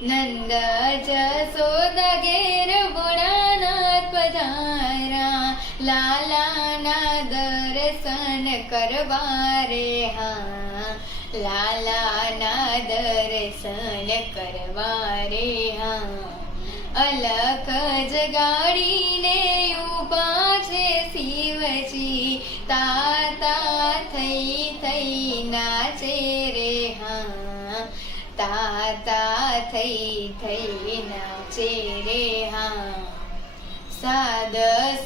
નંદ જસોદા ઘેર ભોળાનાથ પધાર્યા, લાલાના દર્શન કરવા રે હા, લાલાના દર્શન કરવા રે હા. અલખ જગાડીને ઊભા છે શિવજી, તાતા થઈ થઈ નાચે રે હા, તાતા થઈ થઈ નાચે રે હા. સાદ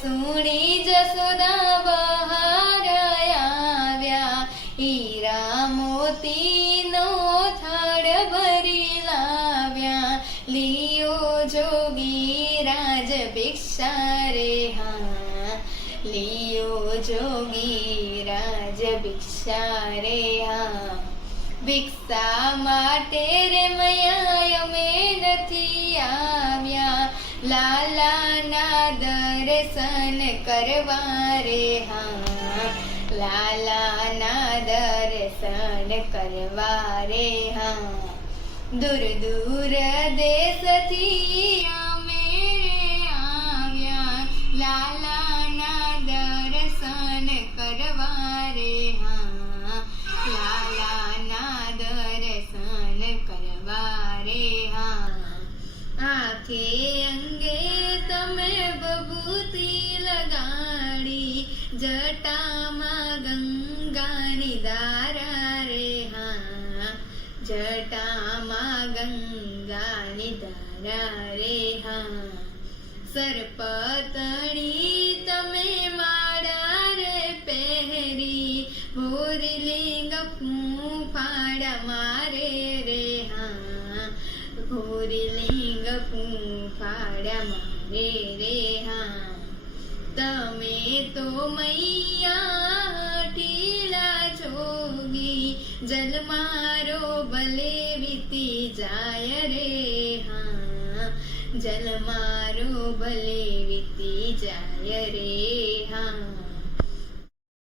સુણી જસોદા બહાર આવ્યા, હીરા મોતીનો થાળ ભરી લાવ્યા, લિયો જોગી રાજ ભિક્ષા રે હા, લિયો જોગી રાજ ભિક્ષા રે હા. ભિક્ષા માટે રે મૈયા અમે નથી આવ્યા, લાલાના દર્શન કરવા રે હા, લાલાના દર્શન કરવા રે હા. દૂર દૂર દેશથી અમે આવ્યા, લાલાના દર્શન કરવા રે હા, લાલાના દર્શન કરવા રે હા. આંખે અંગે તમે બબૂતી લગાડી, જટામાં ગંગાની ધારા રે હા, જટામાં ગંગાની ધારા રે હા. સરપતણી તમે માળા રે પહેરી, ભોરલિંગ ફૂફાડા મારે રે હા, ભોરલિંગ ફૂફાડા મારે રે હા. તમે તો મૈયા ટીલા જોગી, જલ મારો ભલે વીતી જાય રે હા, જલ મારો ભલે વીતી જાય રે હા.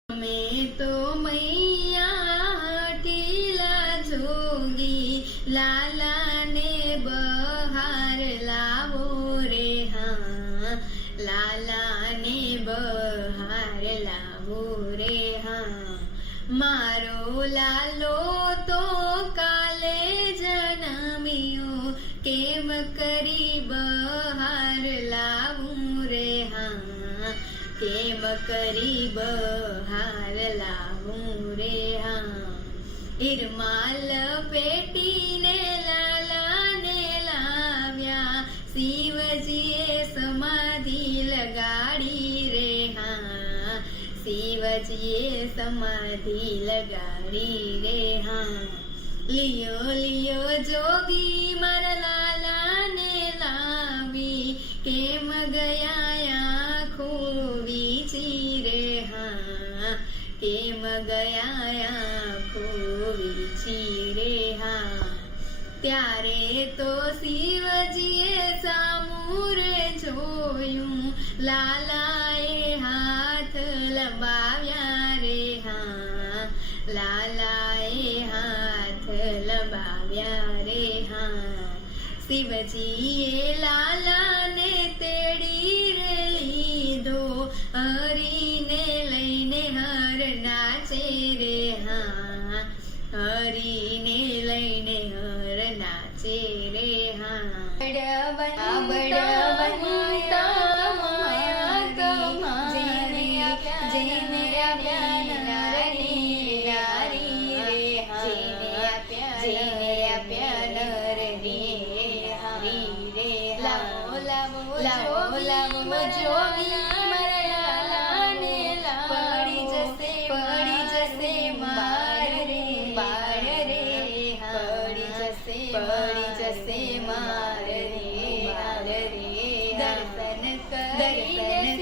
તમે તો મૈયા ટીલા જોગી, લાલાને બહાર લાવો રે હા, લાલાને બહાર લાવો રે હા. મારો લાલો તો કાલે જન્મ્યો, કેમ કરી બહાર લાવું રે હા, કેમ કરી બહાર લાવું રે હા. ઈરમાલ પેટીને લાલાને લાવ્યા, શિવજીએ સમાધિ લગાડી રે હા, શિવજીએ સમાધિ લગાડી રે હા. લિયો લિયો જોગી મારા લાલાને લાવી, કેમ ગયા આંખો વીચી રે હા, કેમ ગયા આંખો વીચી રે હા. ત્યારે તો શિવજીએ સામુરે જોયું, લાલાએ હાથ લંબાવ્યા રે હા, લાલાએ હાથ લંબાવ્યા રે હા. શિવજીએ લાલાને તેડી રે લીધો, હરીને લઈને હર નાચે રે હા, હરીને લઈને હર નાચે રે હા. પડી જશે માર રે, દર્શન કરીને